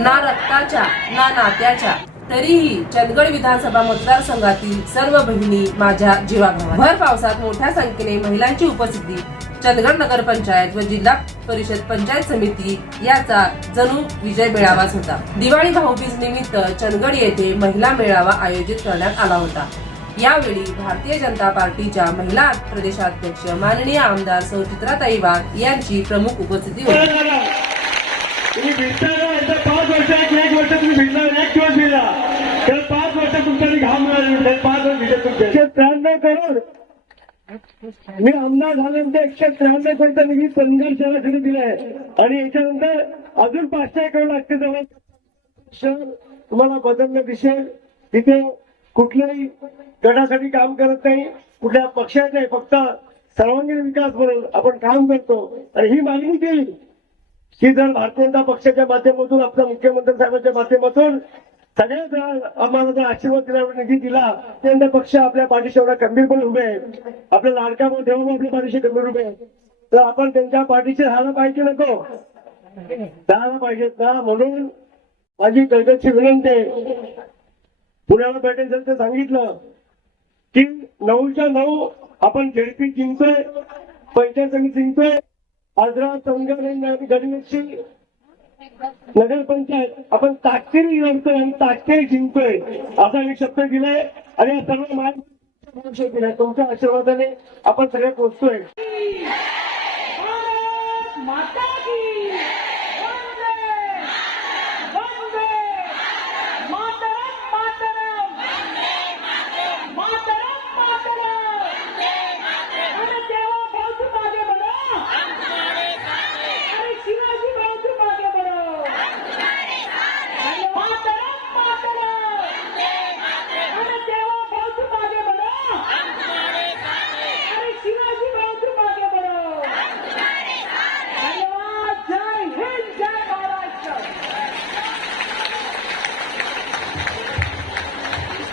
ना रक्ताच्या ना नात्याच्या तरीही चंदगड विधानसभा मतदारसंघातील सर्व बहिणी माझ्या जीवाभावा भर पावसात मोठ्या संख्येने महिलांची उपस्थिती चंदगड नगर पंचायत व जिल्हा परिषद पंचायत समिती याचा जणू विजय मेळावाच होता. दिवाळी भाऊबीज निमित्त चंदगड येथे महिला मेळावा आयोजित करण्यात आला होता. यावेळी भारतीय जनता पार्टीच्या महिला प्रदेशाध्यक्ष माननीय आमदार सौ चित्राताई वाघ यांची प्रमुख उपस्थिती होती. त्र्याण्णव करोड. मी आमदार झाल्यानंतर एकशे त्र्याण्णव करोड निधी दिला आहे. आणि याच्यानंतर अजून पाचशे करोड लागते जवळ शहर तुम्हाला बदलणं दिसेल. तिथे कुठल्याही गटासाठी काम करत नाही कुठल्या पक्षात नाही फक्त सर्वांगीण विकास म्हणून आपण काम करतो. आणि ही मागणी केली की जर भारतीय जनता पक्षाच्या माध्यमातून आपल्या मुख्यमंत्री साहेबांच्या माध्यमातून सगळ्या आम्हाला जर आशीर्वाद दिला निधी दिला. त्यानंतर पक्ष आपल्या पाठीशी एवढा गंभीरपणे उभे आहे. आपल्या लाडका देवा आपल्या पाठीशी गंभीर उभे आहे. तर आपण त्यांच्या पाठीशी राहायला पाहिजे नको. राहायला पाहिजेत ना म्हणून माझी कळकळची विनंती आहे. पुण्याला जर तर सांगितलं की नऊच्या नऊ आपण झेडपी जिंकतोय पंचायत समिती जिंकतोय. आजरा संघ गणेशची नगरपंचायत आपण ताकदीने लढतोय आणि ताकदीने जिंकतोय असा मी शब्द दिलाय. आणि या सर्व महाराष्ट्र दिलाय तुमच्या आशीर्वादाने आपण सगळे पोहोचतोय.